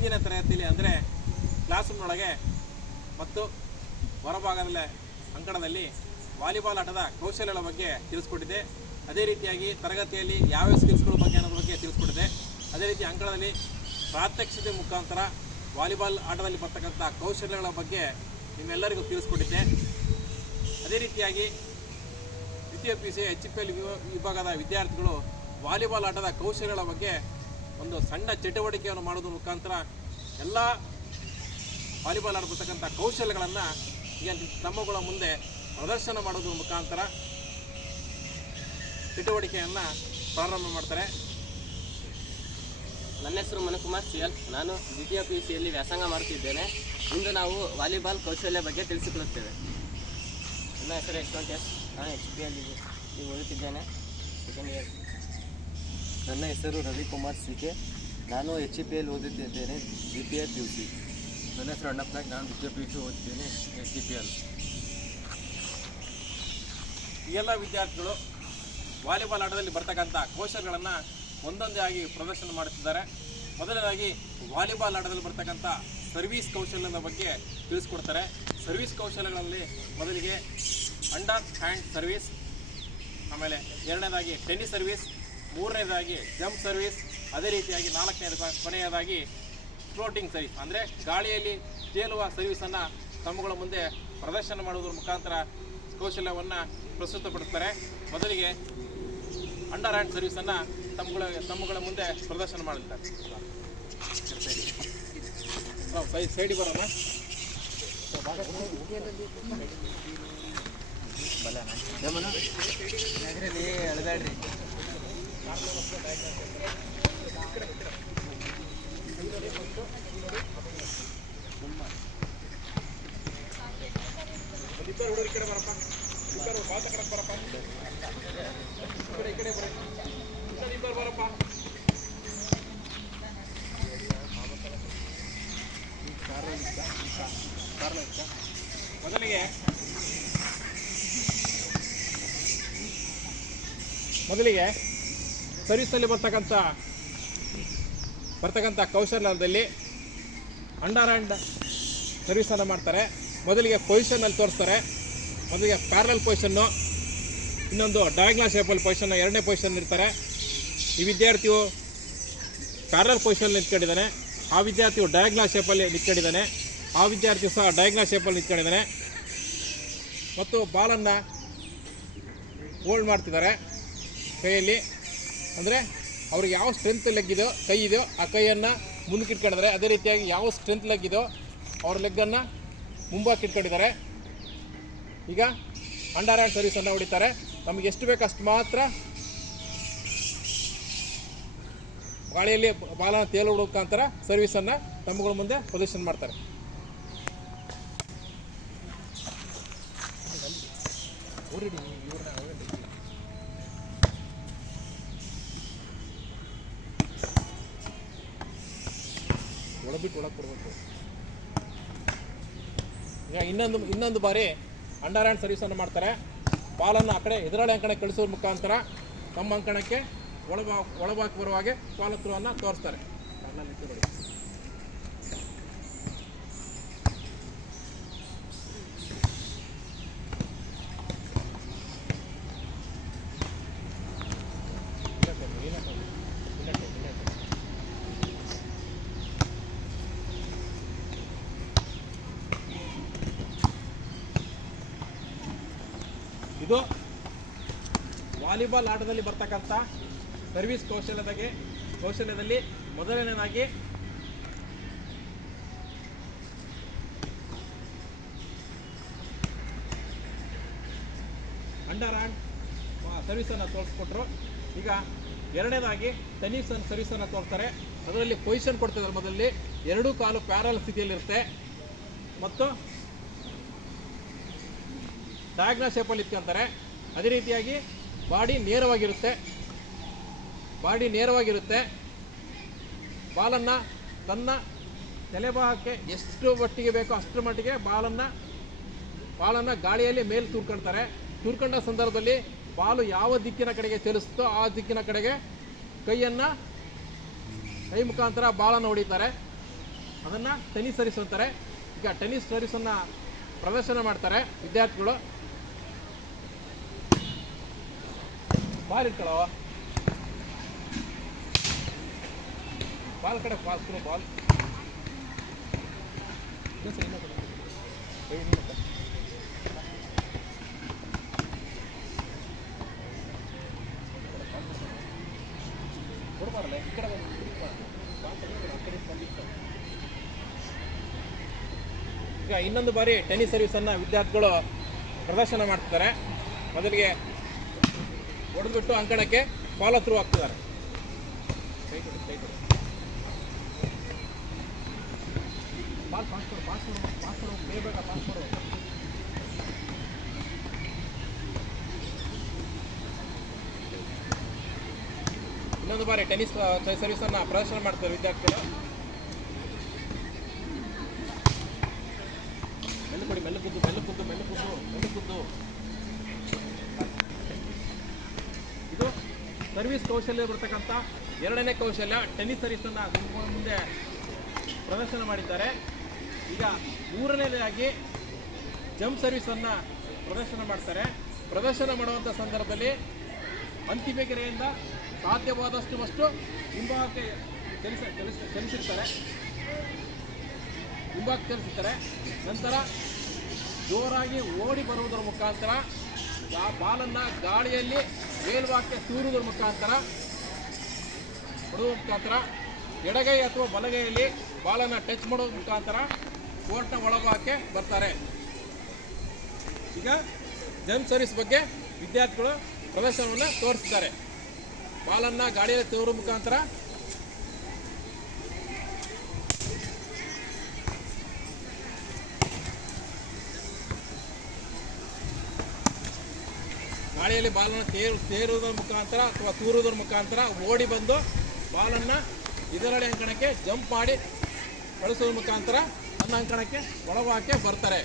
ಹಿಂದಿನ ತರಗತಿಯಲ್ಲಿ ಅಂದರೆ ಕ್ಲಾಸ್ ರೂಮ್ನೊಳಗೆ ಮತ್ತು ಹೊರಭಾಗದಲ್ಲೇ ಅಂಕಣದಲ್ಲಿ ವಾಲಿಬಾಲ್ ಆಟದ ಕೌಶಲ್ಯಗಳ ಬಗ್ಗೆ ತಿಳಿಸ್ಕೊಟ್ಟಿದ್ದೆ. ಅದೇ ರೀತಿಯಾಗಿ ತರಗತಿಯಲ್ಲಿ ಯಾವ್ಯಾವ ಸ್ಕಿಲ್ಸ್ಗಳ ಬಗ್ಗೆ ಅನ್ನೋದ್ರ ಬಗ್ಗೆ ತಿಳಿಸ್ಕೊಟ್ಟಿದ್ದೆ. ಅದೇ ರೀತಿ ಅಂಕಣದಲ್ಲಿ ಪ್ರಾತ್ಯಕ್ಷಿತೆ ಮುಖಾಂತರ ವಾಲಿಬಾಲ್ ಆಟದಲ್ಲಿ ಬರ್ತಕ್ಕಂಥ ಕೌಶಲ್ಯಗಳ ಬಗ್ಗೆ ನಿಮ್ಮೆಲ್ಲರಿಗೂ ತಿಳಿಸ್ಕೊಟ್ಟಿದ್ದೆ. ಅದೇ ರೀತಿಯಾಗಿ ದ್ವಿತೀಯ PUC HPL ವಿಭಾಗದ ವಿದ್ಯಾರ್ಥಿಗಳು ವಾಲಿಬಾಲ್ ಆಟದ ಕೌಶಲ್ಯಗಳ ಬಗ್ಗೆ ಒಂದು ಸಣ್ಣ ಚಟುವಟಿಕೆಯನ್ನು ಮಾಡೋದ್ರ ಮುಖಾಂತರ ಎಲ್ಲ ವಾಲಿಬಾಲ್ ಆಡತಕ್ಕಂಥ ಕೌಶಲ್ಯಗಳನ್ನು ಈಗ ತಮ್ಮಗಳ ಮುಂದೆ ಪ್ರದರ್ಶನ ಮಾಡೋದ್ರ ಮುಖಾಂತರ ಚಟುವಟಿಕೆಯನ್ನು ಪ್ರಾರಂಭ ಮಾಡ್ತಾರೆ. ನನ್ನ ಹೆಸರು ಮನುಕುಮಾರ್ CL. ನಾನು ದ್ವಿತೀಯ PUCಯಲ್ಲಿ ವ್ಯಾಸಂಗ ಮಾಡುತ್ತಿದ್ದೇನೆ. ಇಂದು ನಾವು ವಾಲಿಬಾಲ್ ಕೌಶಲ್ಯ ಬಗ್ಗೆ ತಿಳಿಸಿಕೊಳ್ಳುತ್ತೇವೆ. ನನ್ನ ಹೆಸರು ಯಶವಂತ್ S. ನಾನು HPL ಓದುತ್ತಿದ್ದೇನೆ, ಸೆಕೆಂಡ್ ಇಯರ್. ನನ್ನ ಹೆಸರು ರವಿಕುಮಾರ್ CK. ನಾನು HPL ಓದುತ್ತಿದ್ದೇನೆ, ದ್ವಿತೀಯ PUC. ನನ್ನ ಹೆಸರು ಅಣ್ಣಪ್ಪ ನಾಯ್ಕ. ನಾನು ದ್ವಿತೀಯ PUC ಓದುತ್ತಿದ್ದೇನೆ, HPL. ಈ ಎಲ್ಲ ವಿದ್ಯಾರ್ಥಿಗಳು ವಾಲಿಬಾಲ್ ಆಟದಲ್ಲಿ ಬರ್ತಕ್ಕಂಥ ಕೌಶಲ್ಯಗಳನ್ನು ಒಂದೊಂದೇ ಆಗಿ ಪ್ರದರ್ಶನ ಮಾಡುತ್ತಿದ್ದಾರೆ. ಮೊದಲನೇದಾಗಿ ವಾಲಿಬಾಲ್ ಆಟದಲ್ಲಿ ಬರ್ತಕ್ಕಂಥ ಸರ್ವೀಸ್ ಕೌಶಲ್ಯದ ಬಗ್ಗೆ ತಿಳಿಸ್ಕೊಡ್ತಾರೆ. ಸರ್ವೀಸ್ ಕೌಶಲ್ಯಗಳಲ್ಲಿ ಮೊದಲಿಗೆ ಅಂಡರ್ ಹ್ಯಾಂಡ್ ಸರ್ವೀಸ್, ಆಮೇಲೆ ಎರಡನೇದಾಗಿ ಟೆನ್ನಿಸ್ ಸರ್ವೀಸ್, ಮೂರನೇದಾಗಿ ಜಂಪ್ ಸರ್ವೀಸ್, ಅದೇ ರೀತಿಯಾಗಿ ಕೊನೆಯದಾಗಿ ಫ್ಲೋಟಿಂಗ್ ಸರ್ವೀಸ್ ಅಂದರೆ ಗಾಳಿಯಲ್ಲಿ ತೇಲುವ ಸರ್ವೀಸನ್ನು ತಮ್ಮಗಳ ಮುಂದೆ ಪ್ರದರ್ಶನ ಮಾಡುವುದರ ಮುಖಾಂತರ ಕೌಶಲ್ಯವನ್ನು ಪ್ರಸ್ತುತಪಡಿಸ್ತಾರೆ. ಮೊದಲಿಗೆ ಅಂಡರ್ ಹ್ಯಾಂಡ್ ಸರ್ವೀಸನ್ನು ತಮ್ಮಗಳ ಮುಂದೆ ಪ್ರದರ್ಶನ ಮಾಡುತ್ತಾರೆ. ಸೈಡಿ ಬರೋಣ. ಎಳಬೇಡ್ರಿ. ಇಬ್ಬರು ಹುಡುಗರು ಈ ಕಡೆ ಬರಪ್ಪ, ಇಬ್ಬರು ಬಾತ ಕಡೆ ಬರಪ್ಪ, ಈ ಕಡೆ ಬರ, ಇಬ್ಬರು ಬರಪ್ಪ. ಮೊದಲಿಗೆ ಸರ್ವಿಸಲ್ಲಿ ಬರ್ತಕ್ಕಂಥ ಕೌಶಲ್ಯದಲ್ಲಿ ಅಂಡರ್ ಹ್ಯಾಂಡ್ ಸರ್ವಿಸನ್ನು ಮಾಡ್ತಾರೆ. ಮೊದಲಿಗೆ ಪೊಸಿಷನಲ್ಲಿ ತೋರಿಸ್ತಾರೆ. ಮೊದಲಿಗೆ ಪ್ಯಾರಲಲ್ ಪೊಸಿಷನ್ನು, ಇನ್ನೊಂದು ಡಯಾಗ್ನಲ್ ಶೇಪಲ್ಲಿ ಪೊಸಿಷನ್ನು, ಎರಡನೇ ಪೊಸಿಷನ್ ಇರ್ತಾರೆ. ಈ ವಿದ್ಯಾರ್ಥಿಯು ಪ್ಯಾರಲಲ್ ಪೊಸಿಷನ್ ನಿಂತ್ಕೊಂಡಿದ್ದಾನೆ, ಆ ವಿದ್ಯಾರ್ಥಿಯು ಡಯಾಗ್ನಲ್ ಶೇಪಲ್ಲಿ ನಿಂತ್ಕೊಂಡಿದ್ದಾನೆ, ಆ ವಿದ್ಯಾರ್ಥಿಯು ಸಹ ಡಯಾಗ್ನಲ್ ಶೇಪಲ್ಲಿ ನಿಂತ್ಕೊಂಡಿದ್ದಾನೆ. ಮತ್ತು ಬಾಲನ್ನು ಹೋಲ್ಡ್ ಮಾಡ್ತಿದ್ದಾರೆ ಕೈಯಲ್ಲಿ. ಅಂದರೆ ಅವ್ರಿಗೆ ಯಾವ ಸ್ಟ್ರೆಂತ್ ಲೆಗ್ ಇದೆಯೋ, ಕೈ ಇದೆಯೋ ಆ ಕೈಯನ್ನು ಮುಂದಕ್ಕೆ ಇಟ್ಕೊಂಡಿದ್ದಾರೆ. ಅದೇ ರೀತಿಯಾಗಿ ಯಾವ ಸ್ಟ್ರೆಂತ್ ಲೆಗ್ ಇದೆಯೋ ಅವ್ರ ಲೆಗ್ಗನ್ನು ಮುಂಬಾಕಿ ಇಟ್ಕೊಂಡಿದ್ದಾರೆ. ಈಗ ಅಂಡರ್ ಹ್ಯಾಂಡ್ ಸರ್ವಿಸನ್ನು ಹೊಡಿತಾರೆ. ನಮಗೆ ಎಷ್ಟು ಬೇಕು ಅಷ್ಟು ಮಾತ್ರ ಗಾಳಿಯಲ್ಲಿ ಬಾಲನ್ನು ತೇಲು ಮುಖಾಂತರ ಸರ್ವಿಸನ್ನು ತಮ್ಮಗಳ ಮುಂದೆ ಪ್ರದರ್ಶನ ಮಾಡ್ತಾರೆ. ಒಳಬಿಟ್ಟು ಒಳಗೆ ಕೊಡಬೇಕು. ಈಗ ಇನ್ನೊಂದು ಬಾರಿ ಅಂಡರ್ ಹ್ಯಾಂಡ್ ಸರ್ವಿಸನ್ನು ಮಾಡ್ತಾರೆ. ಬಾಲನ್ನು ಆ ಕಡೆ ಎದುರಾಳಿ ಅಂಕಣಕ್ಕೆ ಕಳಿಸೋದ್ರ ಮುಖಾಂತರ ತಮ್ಮ ಅಂಕಣಕ್ಕೆ ಒಳಬಾಕಿ ಬರುವ ಹಾಗೆ ಪಾಲತ್ವವನ್ನು ತೋರಿಸ್ತಾರೆ. ಇದು ವಾಲಿಬಾಲ್ ಆಟದಲ್ಲಿ ಬರ್ತಕ್ಕಂಥ ಸರ್ವಿಸ್ ಕೌಶಲ್ಯದಲ್ಲಿ ಮೊದಲನೇದಾಗಿ ಅಂಡರ್ ಹ್ಯಾಂಡ್ ಸರ್ವಿಸನ್ನು ತೋರಿಸ್ಕೊಟ್ರು. ಈಗ ಎರಡನೇದಾಗಿ ಟೆನ್ನಿಸ್ ಸರ್ವಿಸನ್ನು ತೋರಿಸ್ತಾರೆ. ಅದರಲ್ಲಿ ಪೊಸಿಷನ್ ಕೊಡ್ತಿದ್ದಾರೆ. ಮೊದಲಲ್ಲಿ ಎರಡೂ ಕಾಲು ಪ್ಯಾರಲ್ ಸ್ಥಿತಿಯಲ್ಲಿರುತ್ತೆ ಮತ್ತು ಡಯಾಗ್ನಲ್ ಶೇಪಲ್ಲಿ ಇಟ್ಕೊಂತಾರೆ. ಅದೇ ರೀತಿಯಾಗಿ ಬಾಡಿ ನೇರವಾಗಿರುತ್ತೆ. ಬಾಲನ್ನು ತನ್ನ ತಲೆಭಾಗಕ್ಕೆ ಎಷ್ಟು ಮಟ್ಟಿಗೆ ಬೇಕೋ ಅಷ್ಟರ ಮಟ್ಟಿಗೆ ಬಾಲನ್ನು ಗಾಳಿಯಲ್ಲಿ ಮೇಲೆ ತೂರ್ಕೊಂಡ ಸಂದರ್ಭದಲ್ಲಿ ಬಾಲು ಯಾವ ದಿಕ್ಕಿನ ಕಡೆಗೆ ಚಲಿಸುತ್ತೋ ಆ ದಿಕ್ಕಿನ ಕಡೆಗೆ ಕೈ ಮುಖಾಂತರ ಬಾಲನ್ನು ಹೊಡಿತಾರೆ. ಅದನ್ನು ಟೆನ್ನಿಸ್ ಸರ್ವಿಸ್ ಅಂತಾರೆ. ಈಗ ಟೆನ್ನಿಸ್ ಸರ್ವಿಸನ್ನು ಪ್ರದರ್ಶನ ಮಾಡ್ತಾರೆ ವಿದ್ಯಾರ್ಥಿಗಳು. ಬಾಲ್ ಇಟ್ಕೊಳ್ಳೋ, ಬಾಲ್ ಕಡೆ ಪಾಸ್ ಕೊಡು, ಬಾಲ್ ಕೊಡ್ಬಾರಲ್ಲ ಈ ಕಡೆ ಈಗ ಇನ್ನೊಂದು ಬಾರಿ ಟೆನ್ನಿಸ್ ಸರ್ವಿಸನ್ನು ವಿದ್ಯಾರ್ಥಿಗಳು ಪ್ರದರ್ಶನ ಮಾಡ್ತಿದ್ದಾರೆ. ಮೊದಲಿಗೆ ಹೊಡೆದ್ಬಿಟ್ಟು ಅಂಕಣಕ್ಕೆ ಫಾಲೋ ಥ್ರೂ ಆಗ್ತಿದ್ದಾರೆ. ಬಾಲ್ ಪಾಸ್ ಕೊಡು, ಬೇಗ ಪಾಸ್ ಕೊಡು. ಇನ್ನೊಂದು ಬಾರಿ ಟೆನ್ನಿಸ್ ಸರ್ವಿಸನ್ನು ಪ್ರದರ್ಶನ ಮಾಡ್ತಾರೆ ವಿದ್ಯಾರ್ಥಿಗಳು. ಮೆಲ್ಲು ಕುದ್ದು. ಇದು ಸರ್ವಿಸ್ ಕೌಶಲ್ಯ ಬರ್ತಕ್ಕಂಥ ಎರಡನೇ ಕೌಶಲ್ಯ. ಟೆನ್ನಿಸ್ ಸರ್ವಿಸನ್ನು ಮುಂದೆ ಪ್ರದರ್ಶನ ಮಾಡಿದ್ದಾರೆ. ಈಗ ಮೂರನೇದಾಗಿ ಜಂಪ್ ಸರ್ವಿಸನ್ನು ಪ್ರದರ್ಶನ ಮಾಡ್ತಾರೆ. ಪ್ರದರ್ಶನ ಮಾಡುವಂಥ ಸಂದರ್ಭದಲ್ಲಿ ಅಂತಿಮ ಗೆರೆಯಿಂದ ಸಾಧ್ಯವಾದಷ್ಟು ಹಿಂಭಾಗಕ್ಕೆ ಚಲಿಸಿರ್ತಾರೆ. ನಂತರ ಜೋರಾಗಿ ಓಡಿ ಬರುವುದರ ಮುಖಾಂತರ ಆ ಬಾಲನ್ನು ಗಾಳಿಯಲ್ಲಿ ಮೇಲ್ಭಾಗಕ್ಕೆ ತೂರುವುದರ ಮುಖಾಂತರ ಎಡಗೈ ಅಥವಾ ಬಲಗೈಯಲ್ಲಿ ಬಾಲನ್ನು ಟಚ್ ಮಾಡೋದ್ರ ಮುಖಾಂತರ ಕೋರ್ಟ್ನ ಒಳಭಾಗಕ್ಕೆ ಬರ್ತಾರೆ. ಈಗ ಜಂಪ್ ಸರ್ವಿಸ್ ಬಗ್ಗೆ ವಿದ್ಯಾರ್ಥಿಗಳು ಪ್ರದರ್ಶನವನ್ನು ತೋರಿಸಿದ್ದಾರೆ. ಬಾಲನ್ನು ಗಾಳಿಯಲ್ಲಿ ತೂರುವ ಮುಖಾಂತರ ಗಾಳಿಯಲ್ಲಿ ಬಾಲನ್ನು ತೇರುವುದರ ಮುಖಾಂತರ ಅಥವಾ ತೂರುವುದರ ಮುಖಾಂತರ ಓಡಿ ಬಂದು ಬಾಲನ್ನು ಇದರಳೆ ಅಂಕಣಕ್ಕೆ ಜಂಪ್ ಮಾಡಿ ಕಳಿಸೋದ್ರ ಮುಖಾಂತರ ನನ್ನ ಅಂಕಣಕ್ಕೆ ಒಳಭಾಗಕ್ಕೆ ಬರ್ತಾರೆ.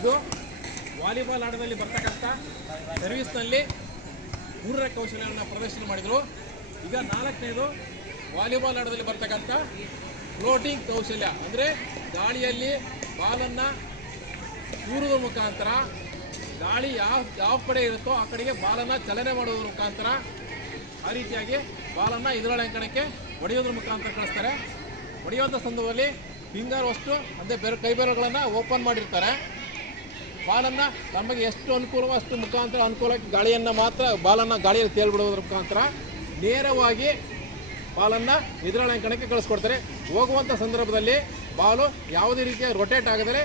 ಇದು ವಾಲಿಬಾಲ್ ಆಟದಲ್ಲಿ ಬರ್ತಕ್ಕಂಥ ಸರ್ವಿಸ್ನಲ್ಲಿ ಮೂರನೇ ಕೌಶಲ್ಯವನ್ನು ಪ್ರದರ್ಶನ ಮಾಡಿದರು. ಈಗ ನಾಲ್ಕನೇದು ವಾಲಿಬಾಲ್ ಆಟದಲ್ಲಿ ಬರ್ತಕ್ಕಂಥ ಫ್ಲೋಟಿಂಗ್ ಕೌಶಲ್ಯ. ಅಂದರೆ ಗಾಳಿಯಲ್ಲಿ ಬಾಲನ್ನು ತೂರುವುದರ ಮುಖಾಂತರ ಗಾಳಿ ಯಾವ ಕಡೆ ಇರುತ್ತೋ ಆ ಕಡೆಗೆ ಬಾಲನ್ನು ಚಲನೆ ಮಾಡುವುದರ ಮುಖಾಂತರ ಆ ರೀತಿಯಾಗಿ ಬಾಲನ್ನು ಇದರೊಳ ಅಂಕಣಕ್ಕೆ ಹೊಡೆಯೋದ್ರ ಮುಖಾಂತರ ಕಳಿಸ್ತಾರೆ. ಹೊಡೆಯುವಂಥ ಸಂದರ್ಭದಲ್ಲಿ ಫಿಂಗರ್ ಅಷ್ಟು ಅಂದರೆ ಕೈ ಬೆರಳುಗಳನ್ನು ಓಪನ್ ಮಾಡಿರ್ತಾರೆ. ಬಾಲನ್ನು ನಮಗೆ ಎಷ್ಟು ಅನುಕೂಲವೋ ಅಷ್ಟು ಮುಖಾಂತರ ಅನುಕೂಲಕ್ಕೆ ಗಾಳಿಯನ್ನು ಮಾತ್ರ ಬಾಲನ್ನು ಗಾಳಿಯಲ್ಲಿ ತೇಲ್ಬಿಡೋದ್ರ ಮುಖಾಂತರ ನೇರವಾಗಿ ಬಾಲನ್ನು ಇದರೊಳ ಅಂಕಣಕ್ಕೆ ಕಳಿಸ್ಕೊಡ್ತಾರೆ. ಹೋಗುವಂಥ ಸಂದರ್ಭದಲ್ಲಿ ಬಾಲು ಯಾವುದೇ ರೀತಿಯ ರೊಟೇಟ್ ಆಗದರೆ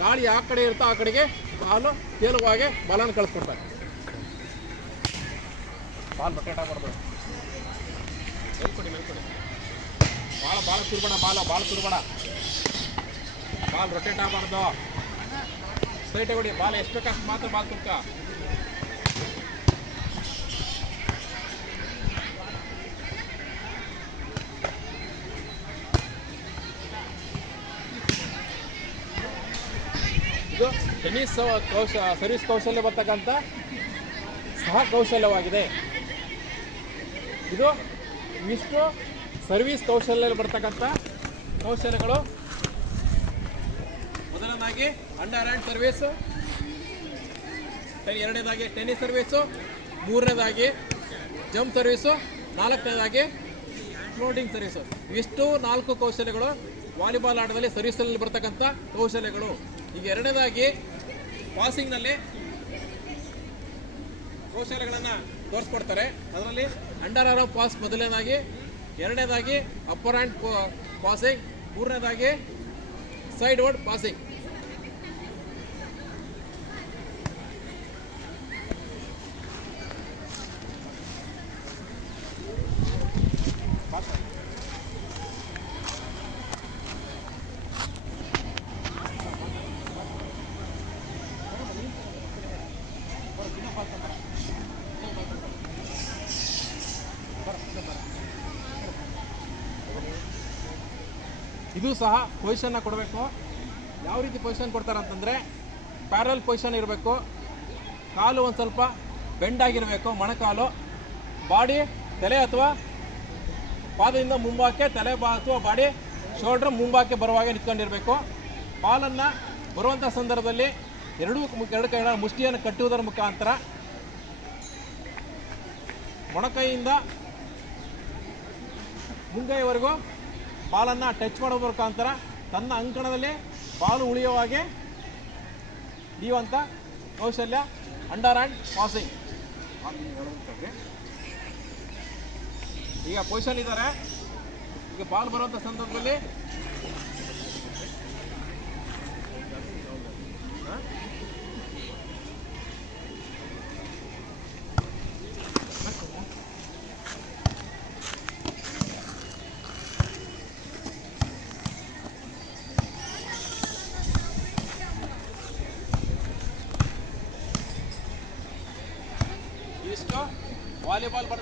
ಗಾಳಿ ಯಾವ ಕಡೆ ಇರುತ್ತೋ ಆ ಕಡೆಗೆ ಬಾಲು ತೇಲುವಾಗೆ ಬಾಲನ್ನು ಕಳಿಸ್ಕೊಡ್ತಾರೆ. ಬಾಲ್ ರೊಟೇಟ್ ಆಗಬಾರ್ದು. ಮೇಲ್ಕೊಡಿ ಬಾಳ ತಿರ್ಬೇಡ, ಬಾಲ್ ತಿರ್ಬೇಡ, ಬಾಲ್ ರೊಟೇಟ್ ಆಗಬಾರ್ದು. ಸ್ಟ್ರೈಟ್ ಹೊಡಿ. ಬಾಲ್ ಎಷ್ಟು ಬೇಕಷ್ಟು ಮಾತ್ರ ಬಾಲ್ ತುರ್ಕ. ಇದು ಟೆನ್ನಿಸ್ ಸರ್ವಿಸ್ ಕೌಶಲ್ಯ ಬರ್ತಕ್ಕಂಥ ಸಹ ಕೌಶಲ್ಯವಾಗಿದೆ. ಇದು ಇಷ್ಟು ಸರ್ವಿಸ್ ಕೌಶಲ್ಯದಲ್ಲಿ ಬರ್ತಕ್ಕಂಥ ಕೌಶಲ್ಯಗಳು. ಮೊದಲನೇದಾಗಿ ಅಂಡರ್ ಹ್ಯಾಂಡ್ ಸರ್ವೀಸು, ಎರಡನೇದಾಗಿ ಟೆನ್ನಿಸ್ ಸರ್ವೀಸು, ಮೂರನೇದಾಗಿ ಜಂಪ್ ಸರ್ವೀಸು, ನಾಲ್ಕನೇದಾಗಿ ಫ್ಲೋಟಿಂಗ್ ಸರ್ವೀಸು. ಇಷ್ಟು 4 ಕೌಶಲ್ಯಗಳು ವಾಲಿಬಾಲ್ ಆಟದಲ್ಲಿ ಸರ್ವೀಸಲ್ಲಿ ಬರ್ತಕ್ಕಂಥ ಕೌಶಲ್ಯಗಳು. ಈಗ ಎರಡನೇದಾಗಿ ಪಾಸಿಂಗ್ನಲ್ಲಿ ಕೌಶಲ್ಯಗಳನ್ನು ತೋರಿಸ್ಕೊಡ್ತಾರೆ. ಅದರಲ್ಲಿ ಅಂಡರ್ ಆರ್ಮ್ ಪಾಸ್ ಮೊದಲನೇದಾಗಿ, ಎರಡನೇದಾಗಿ ಅಪ್ಪರ್ ಹ್ಯಾಂಡ್ ಪಾಸಿಂಗ್, ಮೂರನೇದಾಗಿ ಸೈಡ್ ವರ್ಡ್ ಪಾಸಿಂಗ್. ಇದು ಸಹ ಪೊಸಿಷನ್ನ ಕೊಡಬೇಕು. ಯಾವ ರೀತಿ ಪೊಸಿಷನ್ ಕೊಡ್ತಾರೆ ಅಂತಂದರೆ ಪ್ಯಾರಲ್ ಪೊಸಿಷನ್ ಇರಬೇಕು, ಕಾಲು ಒಂದು ಸ್ವಲ್ಪ ಬೆಂಡ್ ಆಗಿರಬೇಕು, ಮೊಣಕಾಲು, ಬಾಡಿ ತಲೆ ಅಥವಾ ಪಾದದಿಂದ ಮುಂಭಾಗಕ್ಕೆ, ತಲೆ ಅಥವಾ ಬಾಡಿ ಶೋಲ್ಡ್ರ್ ಮುಂಭಾಗಕ್ಕೆ ಬರುವಾಗೆ ನಿಂತ್ಕೊಂಡಿರಬೇಕು. ಬಾಲನ್ನು ಬರುವಂಥ ಸಂದರ್ಭದಲ್ಲಿ ಎರಡು ಕೈಗಳ ಮುಷ್ಟಿಯನ್ನು ಕಟ್ಟುವುದರ ಮುಖಾಂತರ ಮೊಣಕೈಯಿಂದ ಮುಂಗೈವರೆಗೂ ಬಾಲನ್ನು ಟಚ್ ಮಾಡೋದ್ರ ಮುಖಾಂತರ ತನ್ನ ಅಂಕಣದಲ್ಲಿ ಬಾಲು ಉಳಿಯುವ ಹಾಗೆ ಹಿಡಿಯುವಂಥ ಕೌಶಲ್ಯ ಅಂಡರ್ ಹ್ಯಾಂಡ್ ಪಾಸಿಂಗ್. ಈಗ ಪೊಸಿಷನ್ ಇದ್ದಾರೆ. ಈಗ ಬಾಲ್ ಬರುವಂಥ ಸಂದರ್ಭದಲ್ಲಿ ಇಷ್ಟು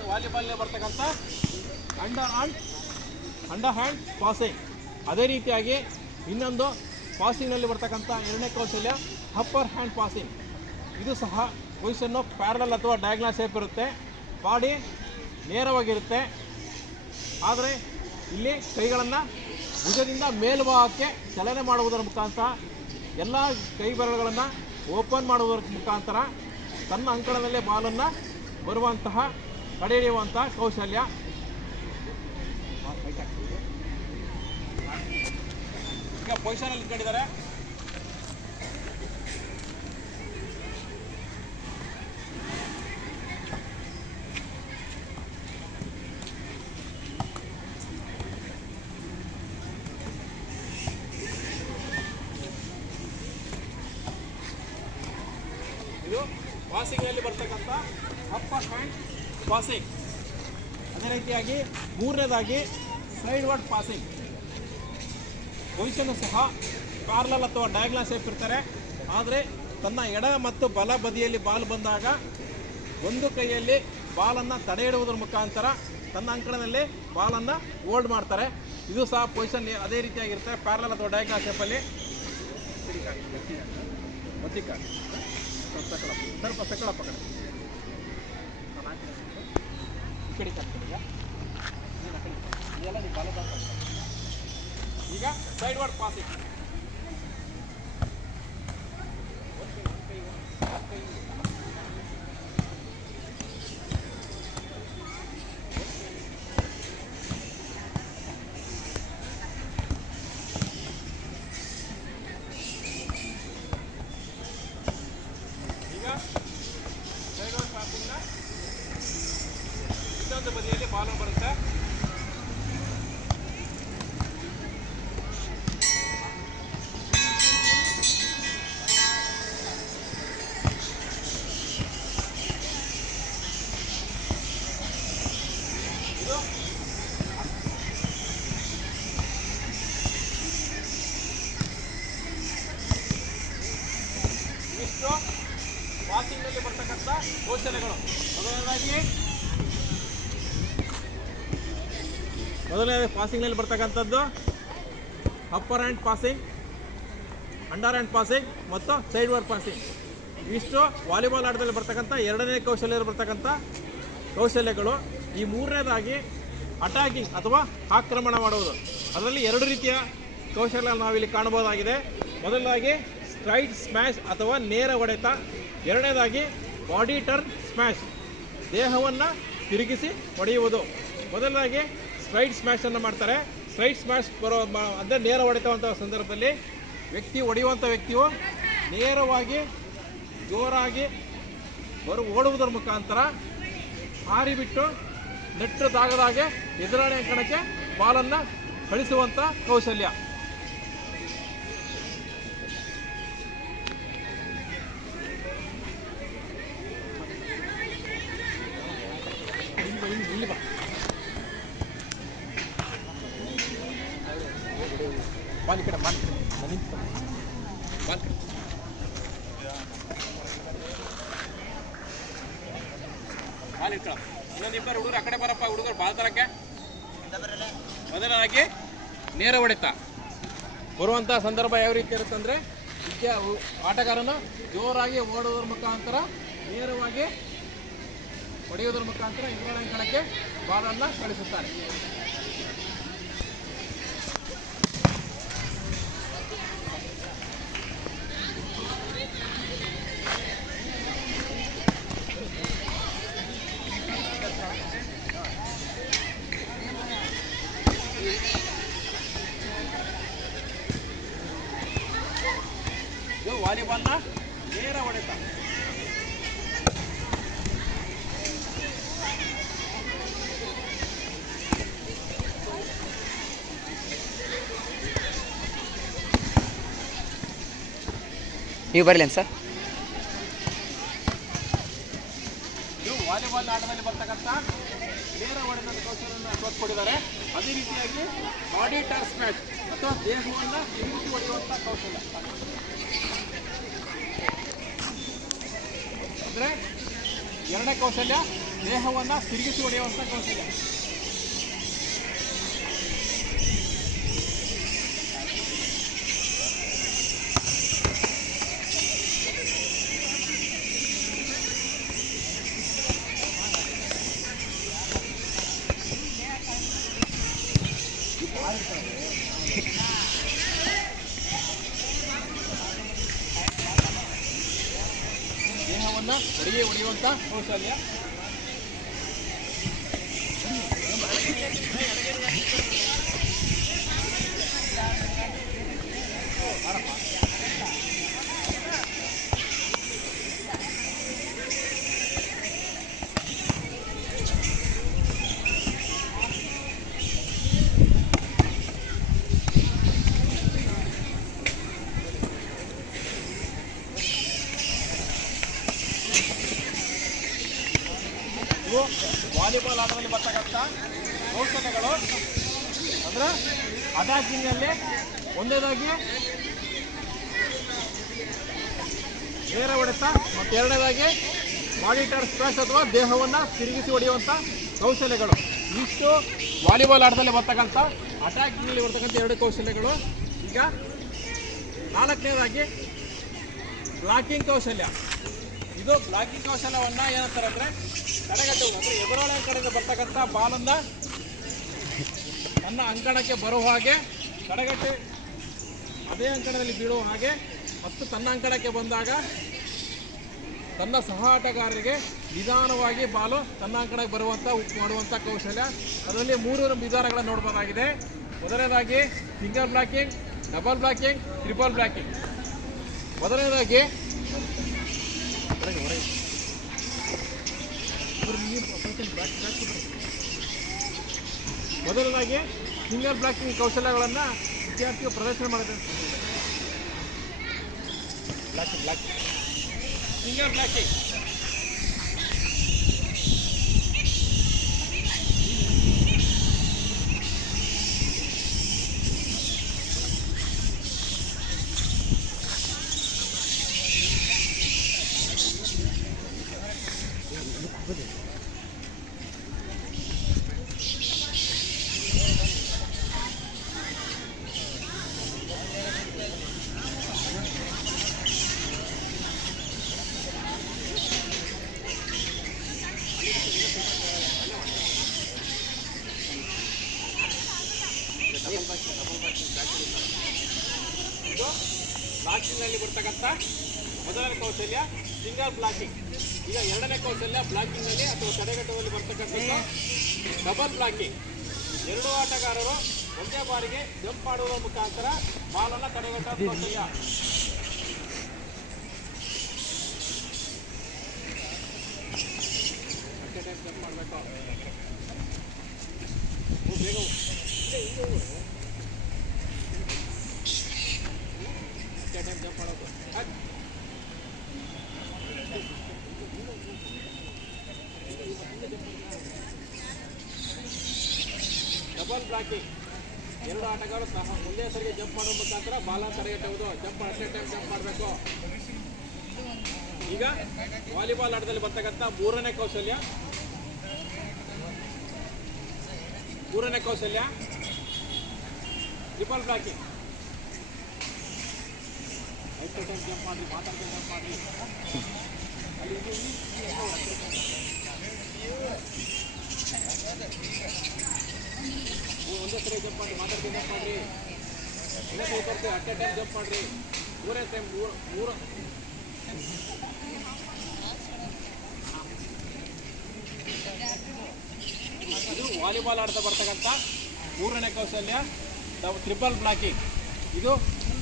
ವಾಲಿಬಾಲ್ಗೆ ಬರ್ತಕ್ಕಂಥ ಅಂಡರ್ ಹ್ಯಾಂಡ್ ಪಾಸಿಂಗ್. ಅದೇ ರೀತಿಯಾಗಿ ಇನ್ನೊಂದು ಪಾಸಿಂಗ್ನಲ್ಲಿ ಬರ್ತಕ್ಕಂಥ ಎರಡನೇ ಕೌಶಲ್ಯ ಅಪ್ಪರ್ ಹ್ಯಾಂಡ್ ಪಾಸಿಂಗ್. ಇದು ಸಹ ಪೊಸಿಷನ್ನು ಪ್ಯಾರಲಲ್ ಅಥವಾ ಡಯಾಗ್ನಲ್ ಶೇಪ್ ಇರುತ್ತೆ, ಬಾಡಿ ನೇರವಾಗಿರುತ್ತೆ. ಆದರೆ ಇಲ್ಲಿ ಕೈಗಳನ್ನು ಭುಜದಿಂದ ಮೇಲ್ಭಾಗಕ್ಕೆ ಚಲನೆ ಮಾಡುವುದರ ಮುಖಾಂತರ ಎಲ್ಲ ಕೈ ಬೆರಳುಗಳನ್ನು ಓಪನ್ ಮಾಡುವುದರ ಮುಖಾಂತರ ತನ್ನ ಅಂಕಣದಲ್ಲೇ ಬಾಲನ್ನು ಬರುವಂತಹ ತಡೆ ಹಿಡಿಯುವಂತಹ ಕೌಶಲ್ಯ. ಈಗ ಪೊಸಿಷನಲ್ಲಿ ಇಟ್ಕೊಂಡಿದ್ದಾರೆ. ಇದು ಪಾಸಿಂಗ್ನಲ್ಲಿ ಬರ್ತಕ್ಕಂಥ ಅಪ್ಪರ್ ಹ್ಯಾಂಡ್ ಪಾಸಿಂಗ್. ಅದೇ ರೀತಿಯಾಗಿ ಮೂರನೇದಾಗಿ ಸೈಡ್ ವರ್ಡ್ ಪಾಸಿಂಗ್. ಪೊಸಿಷನ್ನು ಸಹ ಪ್ಯಾರಲಲ್ ಅಥವಾ ಡಯಾಗ್ನಲ್ ಶೇಪ್ ಇರ್ತಾರೆ. ಆದರೆ ತನ್ನ ಎಡ ಮತ್ತು ಬಲ ಬದಿಯಲ್ಲಿ ಬಾಲ್ ಬಂದಾಗ ಒಂದು ಕೈಯಲ್ಲಿ ಬಾಲನ್ನು ತಡೆ ಹಿಡುವುದರ ಮುಖಾಂತರ ತನ್ನ ಅಂಕಣದಲ್ಲಿ ಬಾಲನ್ನು ಹೋಲ್ಡ್ ಮಾಡ್ತಾರೆ. ಇದು ಸಹ ಪೊಸಿಷನ್ ಅದೇ ರೀತಿಯಾಗಿರುತ್ತೆ, ಪ್ಯಾರಲಲ್ ಅಥವಾ ಡಯಾಗ್ನಲ್ ಶೇಪಲ್ಲಿ. ಸ್ವಲ್ಪ ತಕ್ಕಳಪ್ಪ ಕಡೆ ಈಗ ಸೈಡ್ ವರ್ಡ್ ಪಾಸಿಂಗ್. ಈಗ ಸೈಡ್ ವರ್ಡ್ ಪಾಸಿಂಗ್ನ ಇನ್ನೊಂದು ಬದಿಯಲ್ಲಿ ಬಾಲ್ ಬರುತ್ತೆ. ಇಷ್ಟು ಪಾಸಿಂಗ್ನಲ್ಲಿ ಬರ್ತಕ್ಕಂಥ ಕೌಶಲ್ಯಗಳು. ಮೊದಲನೇ ಪಾಸಿಂಗ್ನಲ್ಲಿ ಬರ್ತಕ್ಕಂಥದ್ದು upper hand passing, under hand passing ಮತ್ತು ಸೈಡ್ ವರ್ಡ್ ಪಾಸಿಂಗ್. ಇಷ್ಟು ವಾಲಿಬಾಲ್ ಆಟದಲ್ಲಿ ಬರ್ತಕ್ಕಂಥ ಎರಡನೇ ಕೌಶಲ್ಯದಲ್ಲಿ ಬರ್ತಕ್ಕಂಥ ಕೌಶಲ್ಯಗಳು. ಈ ಮೂರನೇದಾಗಿ ಅಟ್ಯಾಕಿಂಗ್ ಅಥವಾ ಆಕ್ರಮಣ ಮಾಡುವುದು. ಅದರಲ್ಲಿ ಎರಡು ರೀತಿಯ ಕೌಶಲ್ಯ ನಾವಿಲ್ಲಿ ಕಾಣಬಹುದಾಗಿದೆ. ಮೊದಲನೇದಾಗಿ ಸ್ಟ್ರೈಟ್ ಸ್ಮ್ಯಾಶ್ ಅಥವಾ ನೇರ ಹೊಡೆತ. ಎರಡನೇದಾಗಿ ಬಾಡಿ ಟರ್ನ್ ಸ್ಮ್ಯಾಶ್, ದೇಹವನ್ನು ತಿರುಗಿಸಿ ಹೊಡೆಯುವುದು. ಮೊದಲನೇದಾಗಿ ಸ್ಟ್ರೈಟ್ ಸ್ಮ್ಯಾಶನ್ನು ಮಾಡ್ತಾರೆ. ಸ್ಟ್ರೈಟ್ ಸ್ಮ್ಯಾಶ್ ಅಂದರೆ ನೇರ ಹೊಡೆಯುವಂಥ ಸಂದರ್ಭದಲ್ಲಿ ಹೊಡೆಯುವಂಥ ವ್ಯಕ್ತಿಯು ನೇರವಾಗಿ ಜೋರಾಗಿ ಓಡುವುದರ ಮುಖಾಂತರ ಹಾರಿಬಿಟ್ಟು ನೆಟ್ಟು ತಾಗದಾಗೆ ಎದುರಾಳಿ ಅಂಕಣಕ್ಕೆ ಬಾಲನ್ನು ಕಳಿಸುವಂಥ ಕೌಶಲ್ಯ. ಇಲ್ಲಿ ಬಾ, ಬಾಲ್ ಕಡೆ ಬಾಲ್ ಬಾಲ್ ಕಡೆ ಬಾಲ್ ಇಟ್ಕೊಳ್ಳ. ಇನ್ನೊಂದಿಬ್ಬರು ಹುಡುಗರು ಆ ಕಡೆ ಬರಪ್ಪ. ಹುಡುಗರು ಬಾಲ್ ತರಕ್ಕೆ. ಮೊದಲನಾಗಿ ನೇರ ಹೊಡೆತ, ಬರುವಂಥ ಸಂದರ್ಭ ಯಾವ ರೀತಿ ಇರುತ್ತೆ ಅಂದರೆ ಆಟಗಾರನು ಜೋರಾಗಿ ಓಡುವುದರ ಮುಖಾಂತರ ನೇರವಾಗಿ ಹೊಡೆಯುವುದರ ಮುಖಾಂತರ ಎದುರಾಳಿ ಅಂಕಣಕ್ಕೆ ಬಾಲನ್ನು ಕಳಿಸುತ್ತಾರೆ. ಇದು ವಾಲಿಬಾಲ್ನ ನೇರ ಹೊಡೆತ. ನೀವು ಬರಲೇನು ಸರ್? ಇದು ವಾಲಿಬಾಲ್ ಆಟದಲ್ಲಿ ಬರ್ತಕ್ಕಂಥ ನೇರ ಹೊಡೆದ ಕೌಶಲ್ಯವನ್ನು ತೋರಿಸ್ಕೊಟ್ಟಿದ್ದಾರೆ. ಅದೇ ರೀತಿಯಾಗಿ ಬಾಡಿ ಟಚ್ ಮ್ಯಾಚ್ ಅಥವಾ ದೇಹವನ್ನು ತಿರುಗಿಸಿ ಹೊಡೆಯುವಂಥ ಕೌಶಲ್ಯ. ಅಂದರೆ ಎರಡನೇ ಕೌಶಲ್ಯ ದೇಹವನ್ನು ತಿರುಗಿಸಿ ಹೊಡೆಯುವಂಥ ಕೌಶಲ್ಯ. ದೇಹವನ್ನು ಹೊಡೆಯುವಂಥ ಕೌಶಲ್ಯ. ಇವು ವಾಲಿಬಾಲ್ ಆಟದಲ್ಲಿ ಬರ್ತಕ್ಕಂಥ ಕೌಶಲ್ಯಗಳು. ಅಂದರೆ ಅಟ್ಯಾಕಿಂಗಲ್ಲಿ ಒಂದನೇದಾಗಿ ನೇರ ಹೊಡೆತ ಮತ್ತು ಎರಡನೇದಾಗಿ ಮಾನಿಟರ್ ಸ್ಪ್ಯಾಶ್ ಅಥವಾ ದೇಹವನ್ನು ತಿರುಗಿಸಿ ಹೊಡೆಯುವಂಥ ಕೌಶಲ್ಯಗಳು. ಇಷ್ಟು ವಾಲಿಬಾಲ್ ಆಟದಲ್ಲಿ ಬರ್ತಕ್ಕಂಥ ಅಟ್ಯಾಕಿಂಗಲ್ಲಿ ಬರ್ತಕ್ಕಂಥ ಎರಡು ಕೌಶಲ್ಯಗಳು. ಈಗ ನಾಲ್ಕನೇದಾಗಿ ಬ್ಲಾಕಿಂಗ್ ಕೌಶಲ್ಯ. ಇದು ಬ್ಲಾಕಿಂಗ್ ಕೌಶಲ್ಯವನ್ನು ಏನಂತಾರೆ ಅಂದರೆ ತಡೆಗಟ್ಟುವುದು. ಅಂದರೆ ಎದುರಾಳಿ ಕಡೆಯಿಂದ ಬರ್ತಕ್ಕಂಥ ಬಾಲನ್ನು ತನ್ನ ಅಂಕಣಕ್ಕೆ ಬರುವ ಹಾಗೆ ತಡೆಗಟ್ಟಿ ಅದೇ ಅಂಕಣದಲ್ಲಿ ಬೀಳುವ ಹಾಗೆ ಮತ್ತು ತನ್ನ ಅಂಕಣಕ್ಕೆ ಬಂದಾಗ ತನ್ನ ಸಹ ಆಟಗಾರರಿಗೆ ನಿಧಾನವಾಗಿ ಬಾಲು ತನ್ನ ಅಂಕಣಕ್ಕೆ ಬರುವಂಥ ಮಾಡುವಂಥ ಕೌಶಲ್ಯ. ಅದರಲ್ಲಿ 3 ವಿಧಾನಗಳನ್ನು ನೋಡ್ಬೋದಾಗಿದೆ. ಮೊದಲನೇದಾಗಿ single blocking, double blocking, triple blocking. ಮೊದಲನೇದಾಗಿ ಸಿಂಗಲ್ ಬ್ಲಾಕಿಂಗ್ ಕೌಶಲ್ಯಗಳನ್ನು ವಿದ್ಯಾರ್ಥಿಗಳು ಪ್ರದರ್ಶನ ಮಾಡಿದ್ದಾರೆ. ಸಿಂಗಲ್ ಬ್ಲಾಕಿಂಗ್ ಇದು ಬ್ಲಾಕಿಂಗ್ನಲ್ಲಿ ಬರ್ತಕ್ಕಂಥ ಮೊದಲನೇ ಕೌಶಲ್ಯ ಸಿಂಗಲ್ ಬ್ಲಾಕಿಂಗ್. ಈಗ ಎರಡನೇ ಕೌಶಲ್ಯ ಬ್ಲಾಕಿಂಗ್ನಲ್ಲಿ ಅಥವಾ ತಡೆಗಟ್ಟುವಲ್ಲಿ ಬರ್ತಕ್ಕಂಥದ್ದು ಡಬಲ್ ಬ್ಲಾಕಿಂಗ್. ಎರಡೂ ಆಟಗಾರರು ಒಂದೇ ಬಾರಿಗೆ ಜಂಪ್ ಮಾಡುವ ಮುಖಾಂತರ ಬಾಲನ್ನು ತಡೆಗಟ್ಟುವ ಕೌಶಲ್ಯ. ಜಂಪ್ ಮಾಡಬೇಕು. ಬೇಗ ಟೈಮ್ ಜಂಪ್ ಮಾಡೋದು. Double blocking. ಎರಡು ಆಟಗಾರರು ಸಹ ಒಂದೇ ಸರಿಗೆ ಜಂಪ್ ಮಾಡೋ ಮುಖಾಂತರ ಬಾಲ ತಡೆಗಟ್ಟುವುದು. ಜಂಪ್ ಅಷ್ಟೇ ಟೈಮ್ ಜಂಪ್ ಮಾಡಬೇಕು. ಈಗ ವಾಲಿಬಾಲ್ ಆಟದಲ್ಲಿ ಬರ್ತಕ್ಕಂಥ ಮೂರನೇ ಕೌಶಲ್ಯ ಟ್ರಿಪಲ್ ಬ್ಲಾಕಿಂಗ್. ಟೈಮ್ ಜಂಪ್ ಮಾಡಿರಿ, ಮಾತಾಡ್ಕೊಂಡು ಜಂಪ್ ಮಾಡಿರಿ. ಅಲ್ಲಿ ಒಂದೇ ಸರಿ ಜಂಪ್ ಮಾಡಿ, ಮಾತಾಡ್ಕೊಂಡು ಜಂಪ್ ಮಾಡಿರಿ. ಇನ್ನೇ ಕೈ ಅಟ್ ಎ ಟೈಮ್ ಜಂಪ್ ಮಾಡಿರಿ. ಮೂರೇ ಟೈಮ್ ಮೂರು ಇದು ವಾಲಿಬಾಲ್ ಆಡ್ತಾ ಬರ್ತಕ್ಕಂಥ ಮೂರನೇ ಕೌಶಲ್ಯ ಟ್ರಿಪಲ್ ಬ್ಲಾಕಿಂಗ್. ಇದು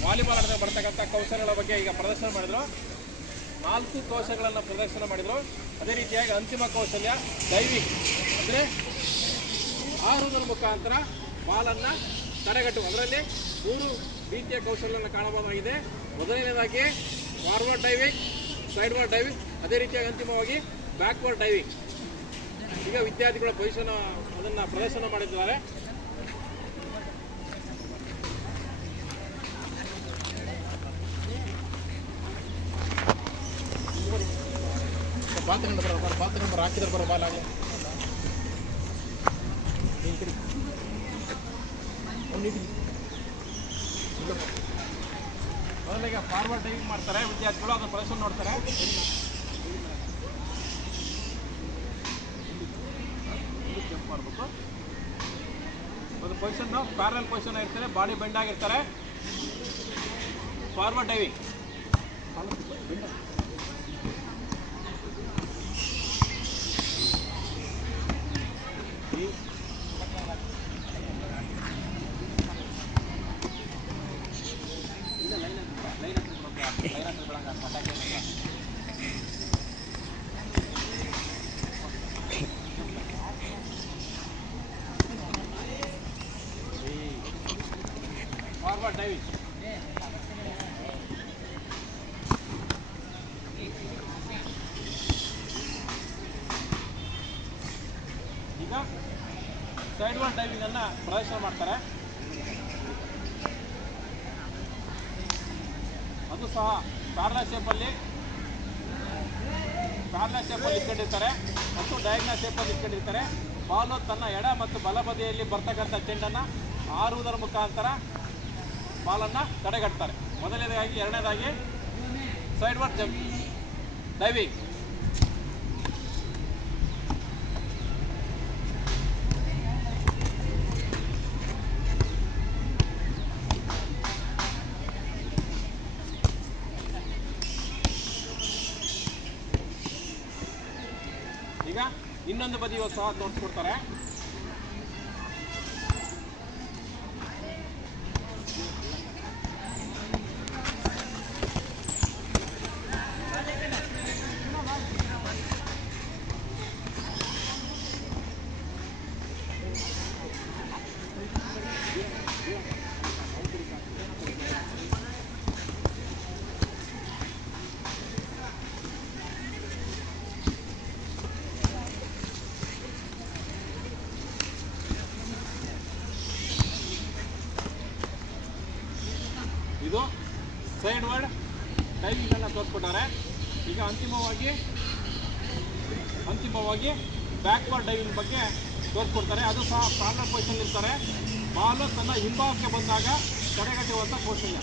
ವಾಲಿಬಾಲ್ ಆಡ್ತಾ ಬರ್ತಕ್ಕಂಥ ಕೌಶಲ್ಯಗಳ ಬಗ್ಗೆ ಈಗ ಪ್ರದರ್ಶನ ಮಾಡಿದ್ರು. 4 ಕೌಶಲ್ಯಗಳನ್ನು ಪ್ರದರ್ಶನ ಮಾಡಿದರು. ಅದೇ ರೀತಿಯಾಗಿ ಅಂತಿಮ ಕೌಶಲ್ಯ ಡೈವಿಂಗ್, ಅಂದರೆ ಹಾರುವುದರ ಮುಖಾಂತರ ಬಾಲನ್ನು ತಡೆಗಟ್ಟುವ. ಅದರಲ್ಲಿ 3 ರೀತಿಯ ಕೌಶಲ್ಯಗಳನ್ನು ಕಾಣಬಹುದಾಗಿದೆ. ಮೊದಲನೇದಾಗಿ ಫಾರ್ವರ್ಡ್ ಡೈವಿಂಗ್, ಸೈಡ್ವರ್ಡ್ ಡೈವಿಂಗ್, ಅದೇ ರೀತಿಯಾಗಿ ಅಂತಿಮವಾಗಿ ಬ್ಯಾಕ್ವರ್ಡ್ ಡೈವಿಂಗ್. ಈಗ ವಿದ್ಯಾರ್ಥಿಗಳ ಅದನ್ನು ಪ್ರದರ್ಶನ ಮಾಡಿದ್ದಾರೆ. ಬಾತ್ರೂಮ್ ಹಾಕಿದ್ರೆ ಬರೋ ಬಾಲ್ ಆಗಲಿ. ಮೊದಲಿಗೆ ಫಾರ್ವರ್ಡ್ ಡೈವಿಂಗ್ ಮಾಡ್ತಾರೆ ವಿದ್ಯಾರ್ಥಿಗಳು, ಅದನ್ನು ಪ್ರದರ್ಶನ ನೋಡ್ತಾರೆ. ಜಂಪ್ ಮಾಡಬೇಕು. ಒಂದು ಪೊಸಿಷನ್ ಪ್ಯಾರಲ್ ಪೊಸಿಷನ್ ಇರ್ತಾರೆ, ಬಾಡಿ ಬೆಂಡ್ ಆಗಿರ್ತಾರೆ. Forward diving forward diving. ಈಗ ಸೈಡ್ವರ್ಡ್ ಡೈವಿಂಗ್ ಅನ್ನ ಪ್ರದರ್ಶನ ಮಾಡ್ತಾರೆ. ಅದು ಸಹ ಪ್ಯಾರಲಲ್ ಶೇಪಲ್ಲಿ ಇಟ್ಕೊಂಡಿರ್ತಾರೆ ಮತ್ತು ಡಯಾಗ್ನಲ್ ಶೇಪಲ್ಲಿ ಇಟ್ಕೊಂಡಿರ್ತಾರೆ. ಬಾಲು ತನ್ನ ಎಡ ಮತ್ತು ಬಲಬದಿಯಲ್ಲಿ ಬರ್ತಕ್ಕಂಥ ಚೆಂಡನ್ನು ಹಾರುವುದರ ಮುಖಾಂತರ ಬಾಲನ್ನು ತಡೆಗಟ್ತಾರೆ. ಮೊದಲನೇದಾಗಿ, ಎರಡನೇದಾಗಿ ಸೈಡ್ವರ್ಡ್ ಡೈವಿಂಗ್. ಈಗ ಇನ್ನೊಂದು ಬದಿಯು ಸಹ ತೋರಿಸ್ಕೊಡ್ತಾರೆ. ಇದು ಸೈಡ್ವರ್ಡ್ ಡೈವಿಂಗನ್ನು ತೋರಿಸ್ಕೊಟ್ಟಾರೆ. ಈಗ ಅಂತಿಮವಾಗಿ ಬ್ಯಾಕ್ವರ್ಡ್ ಡೈವಿಂಗ್ ಬಗ್ಗೆ ತೋರಿಸ್ಕೊಡ್ತಾರೆ. ಅದು ಸಹ ಪ್ಯಾರಲಲ್ ಪೊಸಿಷನ್ ಇರ್ತಾರೆ. ಬಾಲು ತನ್ನ ಹಿಂಭಾಗಕ್ಕೆ ಬಂದಾಗ ತಡೆಗಟ್ಟುವಂಥ ಕೌಶಲ್ಯ.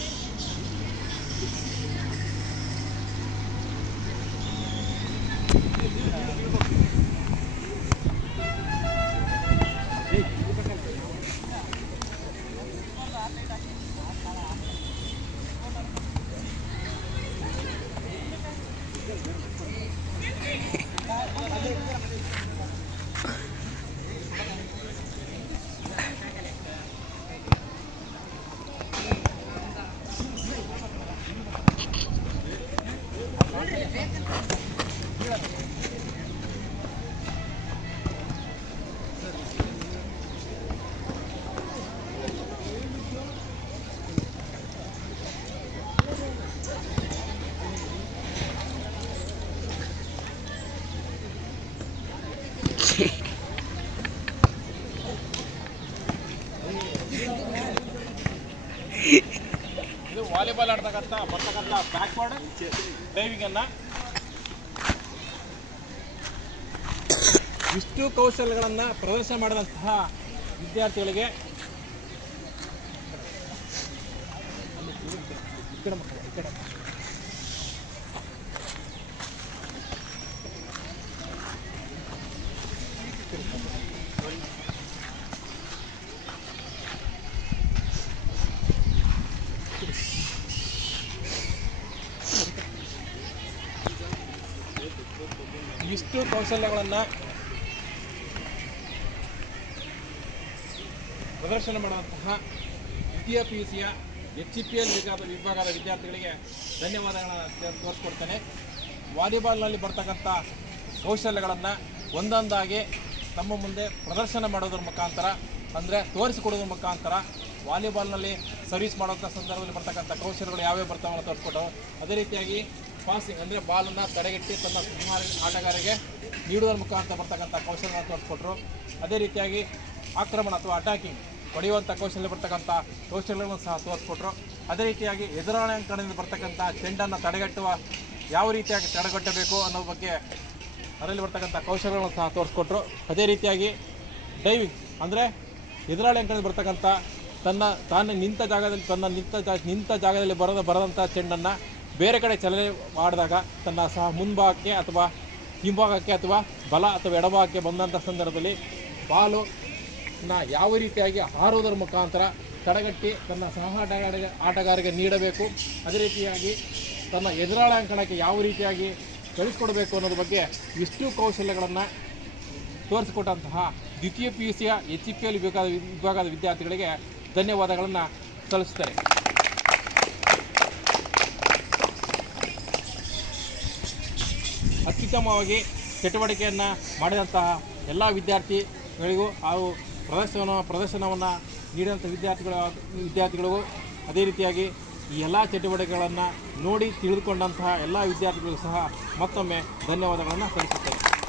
ಇದು ವಾಲಿಬಾಲ್ ಬರ್ತಕ್ಕಂಥ ಬ್ಯಾಕ್ವರ್ಡ್ ಡೈವಿಂಗನ್ನು ಇಷ್ಟು ಕೌಶಲ್ಯಗಳನ್ನು ಪ್ರದರ್ಶನ ಮಾಡಿದಂತಹ ವಿದ್ಯಾರ್ಥಿಗಳಿಗೆ ಈ ಕಡೆ ಇಷ್ಟು ಕೌಶಲ್ಯಗಳನ್ನು ಪ್ರದರ್ಶನ ಮಾಡುವಂತಹ ದ್ವಿತೀಯ PUCಯ HPL ವಿಭಾಗದ ವಿದ್ಯಾರ್ಥಿಗಳಿಗೆ ಧನ್ಯವಾದಗಳನ್ನು ತೋರಿಸ್ಕೊಡ್ತೇನೆ. ವಾಲಿಬಾಲ್ನಲ್ಲಿ ಬರ್ತಕ್ಕಂಥ ಕೌಶಲ್ಯಗಳನ್ನು ಒಂದೊಂದಾಗಿ ತಮ್ಮ ಮುಂದೆ ಪ್ರದರ್ಶನ ಮಾಡೋದ್ರ ಮುಖಾಂತರ, ಅಂದರೆ ತೋರಿಸಿಕೊಡೋದ್ರ ಮುಖಾಂತರ ವಾಲಿಬಾಲ್ನಲ್ಲಿ ಸರ್ವಿಸ್ ಮಾಡೋಂಥ ಸಂದರ್ಭದಲ್ಲಿ ಬರ್ತಕ್ಕಂಥ ಕೌಶಲ್ಯಗಳು ಯಾವ್ಯಾವ ಬರ್ತಾವನ್ನ ತೋರಿಸ್ಕೊಟ್ಟವು. ಅದೇ ರೀತಿಯಾಗಿ ಪಾಸಿಂಗ್ ಅಂದರೆ ಬಾಲನ್ನು ತಡೆಗಟ್ಟಿ ತನ್ನ ಆಟಗಾರರಿಗೆ ನೀಡುವುದರ ಮುಖಾಂತರ ಬರ್ತಕ್ಕಂಥ ಕೌಶಲ್ಯಗಳನ್ನು ತೋರಿಸ್ಕೊಟ್ರು. ಅದೇ ರೀತಿಯಾಗಿ ಆಕ್ರಮಣ ಅಥವಾ ಅಟ್ಯಾಕಿಂಗ್ ಹೊಡೆಯುವಂಥ ಕೌಶಲ್ಯ ಬರ್ತಕ್ಕಂಥ ಕೌಶಲ್ಯಗಳನ್ನು ಸಹ ತೋರಿಸ್ಕೊಟ್ರು. ಅದೇ ರೀತಿಯಾಗಿ ಎದುರಾಳಿ ಅಂಕಣದಿಂದ ಬರ್ತಕ್ಕಂಥ ಚೆಂಡನ್ನು ತಡೆಗಟ್ಟುವ ಯಾವ ರೀತಿಯಾಗಿ ತಡೆಗಟ್ಟಬೇಕು ಅನ್ನೋ ಬಗ್ಗೆ ಅದರಲ್ಲಿ ಬರ್ತಕ್ಕಂಥ ಕೌಶಲ್ಯಗಳನ್ನು ಸಹ ತೋರಿಸ್ಕೊಟ್ರು. ಅದೇ ರೀತಿಯಾಗಿ ಡೈವಿಂಗ್ ಅಂದರೆ ಎದುರಾಳಿ ಅಂಕಣದಿಂದ ಬರ್ತಕ್ಕಂಥ ತಾನು ನಿಂತ ಜಾಗದಲ್ಲಿ ಬರದಂಥ ಚೆಂಡನ್ನು ಬೇರೆ ಕಡೆ ಚಲನೆ ಮಾಡಿದಾಗ ತನ್ನ ಸಹ ಮುಂಭಾಗಕ್ಕೆ ಅಥವಾ ಹಿಂಭಾಗಕ್ಕೆ ಅಥವಾ ಬಲ ಅಥವಾ ಎಡಭಾಗಕ್ಕೆ ಬಂದಂಥ ಸಂದರ್ಭದಲ್ಲಿ ಬಾಲುನ ಯಾವ ರೀತಿಯಾಗಿ ಹಾರುವುದರ ಮುಖಾಂತರ ತಡೆಗಟ್ಟಿ ತನ್ನ ಸಹ ಆಟಗಾರರಿಗೆ ನೀಡಬೇಕು. ಅದೇ ರೀತಿಯಾಗಿ ತನ್ನ ಎದುರಾಳಿ ಅಂಕಣಕ್ಕೆ ಯಾವ ರೀತಿಯಾಗಿ ಕಳಿಸ್ಕೊಡ್ಬೇಕು ಅನ್ನೋದ್ರ ಬಗ್ಗೆ ಇಷ್ಟು ಕೌಶಲ್ಯಗಳನ್ನು ತೋರಿಸಿಕೊಟ್ಟಂತಹ ದ್ವಿತೀಯ PUCಯ HPL ವಿಭಾಗದ ವಿದ್ಯಾರ್ಥಿಗಳಿಗೆ ಧನ್ಯವಾದಗಳನ್ನು ಸಲ್ಲಿಸ್ತಾರೆ. ಅತ್ಯುತ್ತಮವಾಗಿ ಚಟುವಟಿಕೆಯನ್ನು ಮಾಡಿದಂತಹ ಎಲ್ಲ ವಿದ್ಯಾರ್ಥಿಗಳಿಗೂ ಹಾಗೂ ಪ್ರದರ್ಶನವನ್ನು ನೀಡಿದಂಥ ವಿದ್ಯಾರ್ಥಿಗಳಿಗೂ ಅದೇ ರೀತಿಯಾಗಿ ಈ ಎಲ್ಲ ಚಟುವಟಿಕೆಗಳನ್ನು ನೋಡಿ ತಿಳಿದುಕೊಂಡಂತಹ ಎಲ್ಲ ವಿದ್ಯಾರ್ಥಿಗಳಿಗೂ ಸಹ ಮತ್ತೊಮ್ಮೆ ಧನ್ಯವಾದಗಳನ್ನು ಸಲ್ಲಿಸುತ್ತೇನೆ.